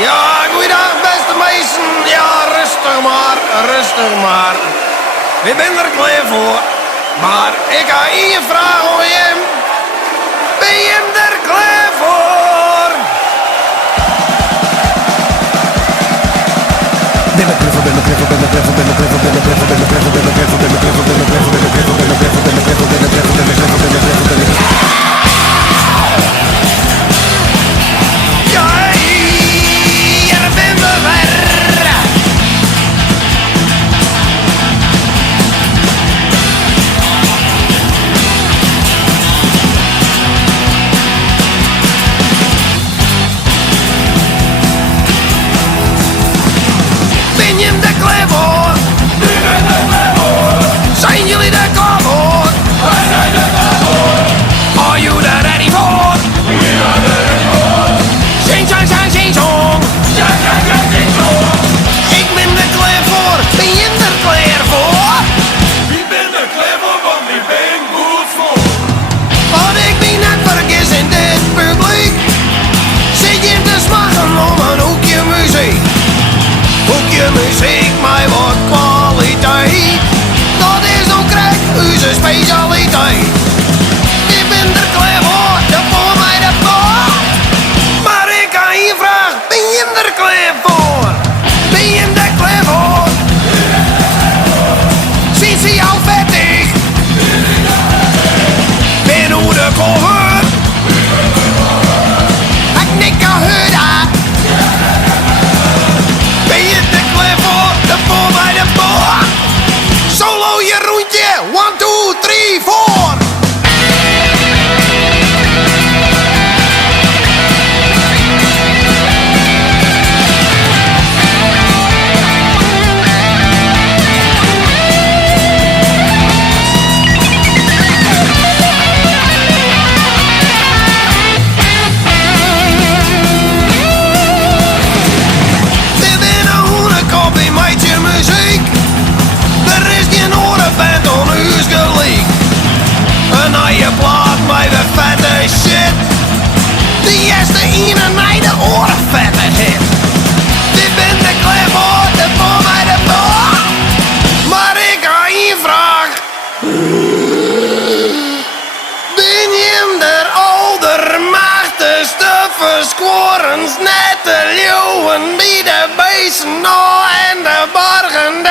Ja, goeiedag beste mensen. Ja, rustig maar. We zijn er klaar voor. Maar ik ga één vraag aan je. Ben je er klaar voor? Ben je er klaar voor? Zijn jullie er klaar voor? Are you there ready for? Zing song, zing song. Ik ben er klaar voor. Ben je er klaar voor? Ik ben er klaar voor, want ik ben goed voor. Want ik ben net vergis in dit publiek. Zit je te smachten om een hoekje muziek? Hoekje muziek, maar wat kwaliteit. Dat is ook krijg onze specialiteit. Ik ben er klaar voor, de voor mij de voor. Maar ik ga je vragen, ben je er klaar voor? Ben je er klaar voor? Ziet ze jou vettig? Ben hoe de cover? Ik nik aan huda. Ben je er klaar voor? De voor mij de voor. Solo je rondje, 1, 2, 3, 4. Dit is een Hûnekop in meidje muziek. Er is geen orenband on huis gelijk. Een eigen plaat met de vette shit. De eerste ene naar de oren vette hit. Dit ben de klaar voor, de voor mij de voor. Maar ik ga je vraag. Ben je de allermachtigste verskorens net de leeuwen bij de beesten en de bargen